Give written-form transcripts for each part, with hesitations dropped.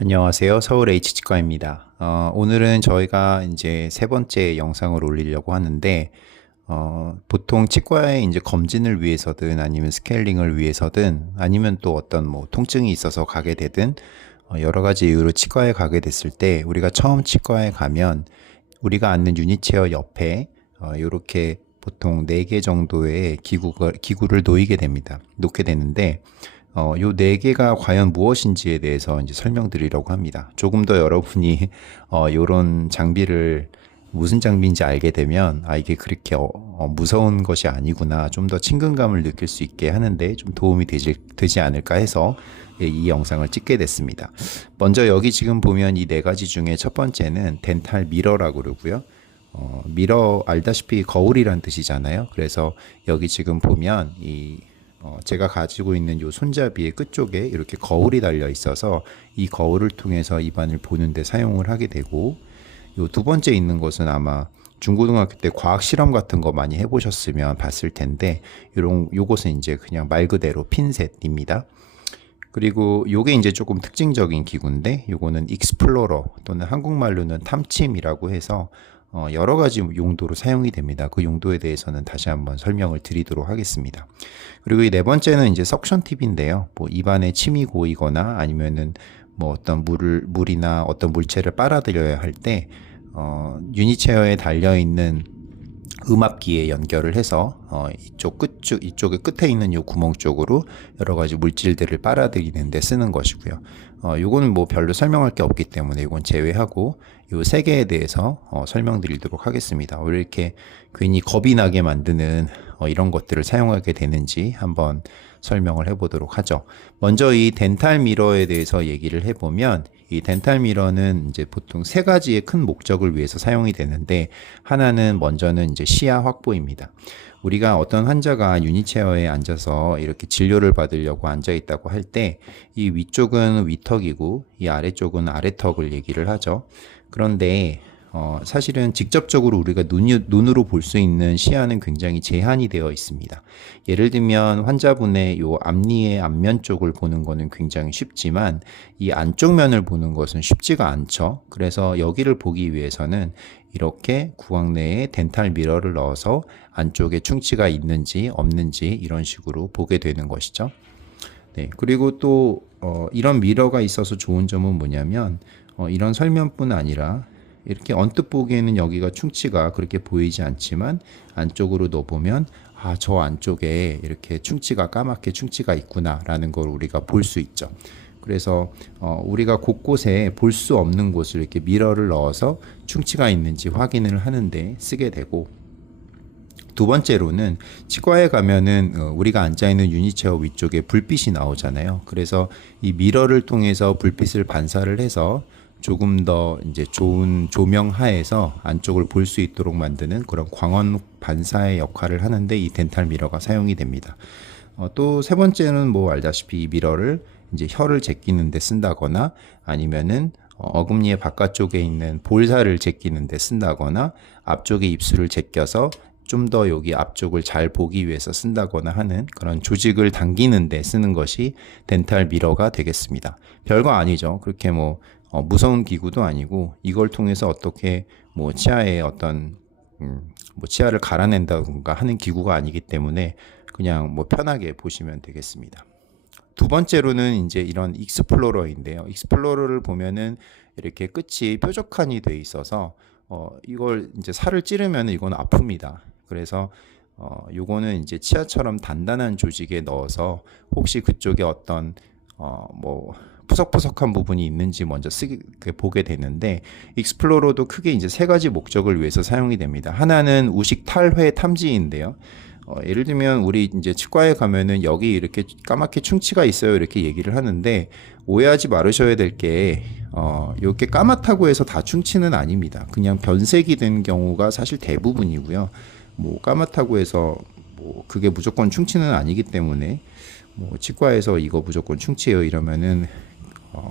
안녕하세요. 서울 H치과입니다. 오늘은 저희가 이제 세 번째 영상을 올리려고 하는데, 보통 치과에 이제 검진을 위해서든 아니면 스케일링을 위해서든 아니면 또 어떤 뭐 통증이 있어서 가게 되든 여러 가지 이유로 치과에 가게 됐을 때 우리가 처음 치과에 가면 우리가 앉는 유니체어 옆에 이렇게 보통 4개 정도의 기구를 놓게 되는데, 요 네 개가 과연 무엇인지에 대해서 이제 설명드리려고 합니다. 조금 더 여러분이 요런 장비를 무슨 장비인지 알게 되면 이게 그렇게 무서운 것이 아니구나, 좀 더 친근감을 느낄 수 있게 하는데 좀 도움이 되지 않을까 해서 이 영상을 찍게 됐습니다. 먼저 여기 지금 보면 이 네 가지 중에 첫 번째는 덴탈 미러라고 그러고요. 미러 알다시피 거울이란 뜻이잖아요. 그래서 여기 지금 보면 제가 가지고 있는 요 손잡이의 끝쪽에 이렇게 거울이 달려 있어서 이 거울을 통해서 입안을 보는데 사용을 하게 되고, 요 두 번째 있는 것은 아마 중고등학교 때 과학 실험 같은 거 많이 해보셨으면 봤을 텐데, 요것은 이제 그냥 말 그대로 핀셋입니다. 그리고 요게 이제 조금 특징적인 기구인데, 요거는 익스플로러 또는 한국말로는 탐침이라고 해서 여러 가지 용도로 사용이 됩니다. 그 용도에 대해서는 다시 한번 설명을 드리도록 하겠습니다. 그리고 이 네 번째는 이제 석션 팁인데요. 뭐 입안에 침이 고이거나 아니면은 뭐 어떤 물이나 어떤 물체를 빨아들여야 할 때 유니체어에 달려 있는 음압기에 연결을 해서 이쪽의 끝에 있는 요 구멍 쪽으로 여러 가지 물질들을 빨아들이는 데 쓰는 것이고요. 요거는 뭐 별로 설명할 게 없기 때문에 이건 제외하고 요 세 개에 대해서 설명드리도록 하겠습니다. 왜 이렇게 괜히 겁이 나게 만드는 이런 것들을 사용하게 되는지 한번 설명을 해보도록 하죠. 먼저 이 덴탈 미러에 대해서 얘기를 해보면, 이 덴탈 미러는 이제 보통 세 가지의 큰 목적을 위해서 사용이 되는데, 하나는 먼저는 이제 시야 확보입니다. 우리가 어떤 환자가 유니체어에 앉아서 이렇게 진료를 받으려고 앉아 있다고 할 때, 이 위쪽은 위턱이고 이 아래쪽은 아래턱을 얘기를 하죠. 그런데 사실은 직접적으로 우리가 눈으로 볼 수 있는 시야는 굉장히 제한이 되어 있습니다. 예를 들면 환자분의 요 앞니의 앞면 쪽을 보는 거는 굉장히 쉽지만 이 안쪽 면을 보는 것은 쉽지가 않죠. 그래서 여기를 보기 위해서는 이렇게 구강 내에 덴탈 미러를 넣어서 안쪽에 충치가 있는지 없는지 이런 식으로 보게 되는 것이죠. 네, 그리고 또 이런 미러가 있어서 좋은 점은 뭐냐면 이런 설명뿐 아니라 이렇게 언뜻 보기에는 여기가 충치가 그렇게 보이지 않지만 안쪽으로 넣어보면 저 안쪽에 이렇게 까맣게 충치가 있구나라는 걸 우리가 볼 수 있죠. 그래서 우리가 곳곳에 볼 수 없는 곳을 이렇게 미러를 넣어서 충치가 있는지 확인을 하는데 쓰게 되고, 두 번째로는 치과에 가면은 우리가 앉아있는 유니체어 위쪽에 불빛이 나오잖아요. 그래서 이 미러를 통해서 불빛을 반사를 해서 조금 더 이제 좋은 조명 하에서 안쪽을 볼 수 있도록 만드는 그런 광원 반사의 역할을 하는데 이 덴탈 미러가 사용이 됩니다. 또 세 번째는 뭐 알다시피 이 미러를 이제 혀를 제끼는 데 쓴다거나 아니면은 어금니의 바깥쪽에 있는 볼살을 제끼는 데 쓴다거나 앞쪽에 입술을 제껴서 좀 더 여기 앞쪽을 잘 보기 위해서 쓴다거나 하는 그런 조직을 당기는 데 쓰는 것이 덴탈 미러가 되겠습니다. 별거 아니죠. 그렇게 뭐 무서운 기구도 아니고 이걸 통해서 어떻게 뭐 치아에 어떤 뭐 치아를 갈아낸다든가 하는 기구가 아니기 때문에 그냥 뭐 편하게 보시면 되겠습니다. 두 번째로는 이제 이런 익스플로러인데요. 익스플로러를 보면은 이렇게 끝이 뾰족한이 돼 있어서 이걸 이제 살을 찌르면 이건 아픕니다. 그래서 요거는 이제 치아처럼 단단한 조직에 넣어서 혹시 그쪽에 어떤 뭐 푸석푸석한 부분이 있는지 먼저 보게 되는데, 익스플로러도 크게 이제 세 가지 목적을 위해서 사용이 됩니다. 하나는 우식 탈회 탐지인데요. 예를 들면 우리 이제 치과에 가면은 여기 이렇게 까맣게 충치가 있어요 이렇게 얘기를 하는데, 오해하지 말으셔야 될 게 이렇게 까맣다고 해서 다 충치는 아닙니다. 그냥 변색이 된 경우가 사실 대부분이고요. 뭐 까맣다고 해서 뭐 그게 무조건 충치는 아니기 때문에 뭐 치과에서 이거 무조건 충치예요 이러면은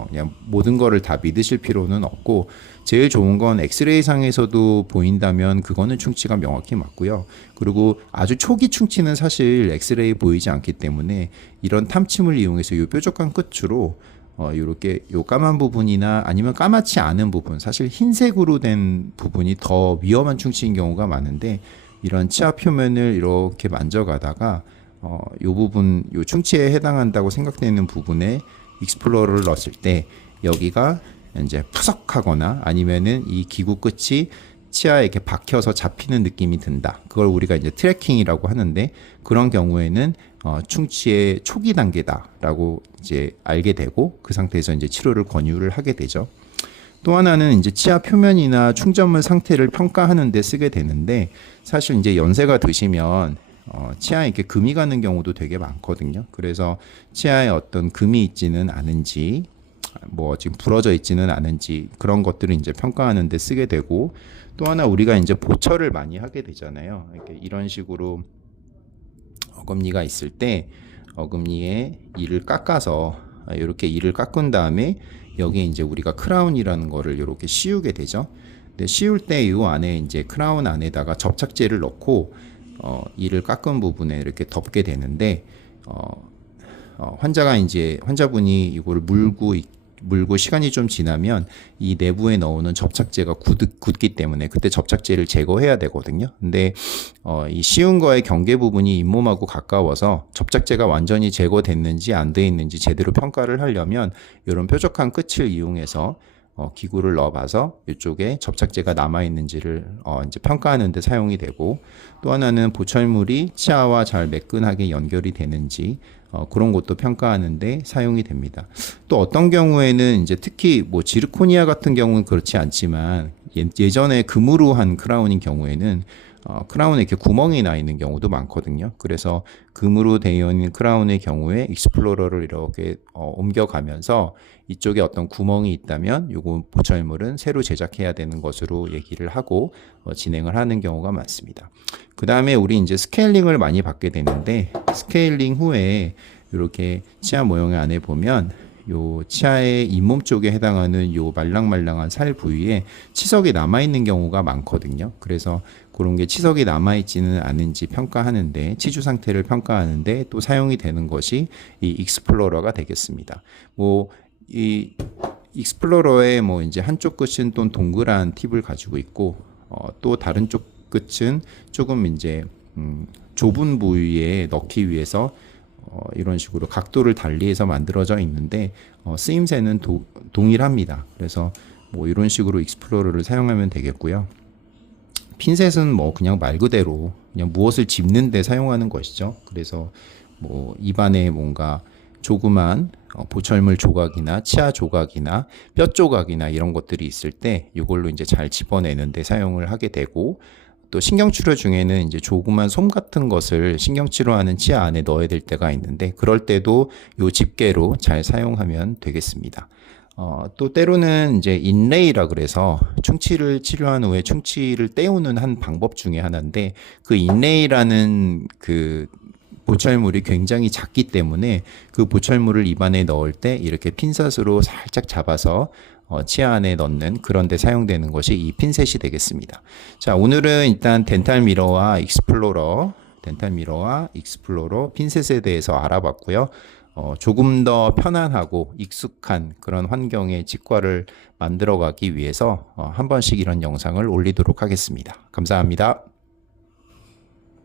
그냥 모든 거를 다 믿으실 필요는 없고, 제일 좋은 건 엑스레이 상에서도 보인다면 그거는 충치가 명확히 맞고요. 그리고 아주 초기 충치는 사실 엑스레이 보이지 않기 때문에 이런 탐침을 이용해서 이 뾰족한 끝으로 요렇게 요 까만 부분이나 아니면 까맣지 않은 부분, 사실 흰색으로 된 부분이 더 위험한 충치인 경우가 많은데, 이런 치아 표면을 이렇게 만져가다가 요 부분, 요 충치에 해당한다고 생각되는 부분에 익스플로러를 넣었을 때 여기가 이제 푸석하거나 아니면은 이 기구 끝이 치아에 이렇게 박혀서 잡히는 느낌이 든다. 그걸 우리가 이제 트래킹이라고 하는데, 그런 경우에는 충치의 초기 단계다라고 이제 알게 되고, 그 상태에서 이제 치료를 권유를 하게 되죠. 또 하나는 이제 치아 표면이나 충전물 상태를 평가하는 데 쓰게 되는데, 사실 이제 연세가 드시면 치아에 이렇게 금이 가는 경우도 되게 많거든요. 그래서 치아에 어떤 금이 있지는 않은지, 뭐 지금 부러져 있지는 않은지, 그런 것들을 이제 평가하는 데 쓰게 되고, 또 하나 우리가 이제 보철을 많이 하게 되잖아요. 이렇게 이런 식으로 어금니가 있을 때 어금니에 이를 깎아서 이렇게 이를 깎은 다음에 여기에 이제 우리가 크라운이라는 거를 이렇게 씌우게 되죠. 근데 씌울 때 이 안에 이제 크라운 안에다가 접착제를 넣고 이를 깎은 부분에 이렇게 덮게 되는데, 환자분이 이걸 물고 시간이 좀 지나면 이 내부에 넣어놓은 접착제가 굳기 때문에 그때 접착제를 제거해야 되거든요. 근데 이 씌운 거의 경계 부분이 잇몸하고 가까워서 접착제가 완전히 제거됐는지 안 돼 있는지 제대로 평가를 하려면 이런 뾰족한 끝을 이용해서 기구를 넣어봐서 이쪽에 접착제가 남아있는지를 이제 평가하는 데 사용이 되고, 또 하나는 보철물이 치아와 잘 매끈하게 연결이 되는지 그런 것도 평가하는데 사용이 됩니다. 또 어떤 경우에는 이제 특히 뭐 지르코니아 같은 경우는 그렇지 않지만, 예전에 금으로 한 크라운인 경우에는 크라운에 이렇게 구멍이 나 있는 경우도 많거든요. 그래서 금으로 되어 있는 크라운의 경우에 익스플로러를 이렇게 옮겨가면서 이쪽에 어떤 구멍이 있다면 요거 보철물은 새로 제작해야 되는 것으로 얘기를 하고 진행을 하는 경우가 많습니다. 그 다음에 우리 이제 스케일링을 많이 받게 되는데, 스케일링 후에 이렇게 치아 모형의 안에 보면 요 치아의 잇몸 쪽에 해당하는 요 말랑말랑한 살 부위에 치석이 남아있는 경우가 많거든요. 그래서 그런 게 치석이 남아있지는 않은지 평가하는데, 치주 상태를 평가하는데 또 사용이 되는 것이 이 익스플로러가 되겠습니다. 뭐 이 익스플로러의 뭐 이제 한쪽 끝은 또 동그란 팁을 가지고 있고, 또 다른 쪽 끝은 조금 이제 좁은 부위에 넣기 위해서 이런 식으로 각도를 달리해서 만들어져 있는데, 쓰임새는 동일합니다. 그래서 뭐 이런 식으로 익스플로러를 사용하면 되겠고요. 핀셋은 뭐 그냥 말 그대로 그냥 무엇을 집는 데 사용하는 것이죠. 그래서 뭐 입안에 뭔가 조그만 보철물 조각이나 치아 조각이나 뼈 조각이나 이런 것들이 있을 때 이걸로 이제 잘 집어내는 데 사용을 하게 되고, 또 신경치료 중에는 이제 조그만 솜 같은 것을 신경치료하는 치아 안에 넣어야 될 때가 있는데, 그럴 때도 요 집게로 잘 사용하면 되겠습니다. 또 때로는 이제 인레이라 그래서 충치를 치료한 후에 충치를 떼우는 한 방법 중에 하나인데, 그 인레이라는 그 보철물이 굉장히 작기 때문에 그 보철물을 입안에 넣을 때 이렇게 핀셋으로 살짝 잡아서 치아 안에 넣는 그런 데 사용되는 것이 이 핀셋이 되겠습니다. 자, 오늘은 일단 덴탈 미러와 익스플로러, 핀셋에 대해서 알아봤고요. 조금 더 편안하고 익숙한 그런 환경의 치과를 만들어가기 위해서 한 번씩 이런 영상을 올리도록 하겠습니다. 감사합니다.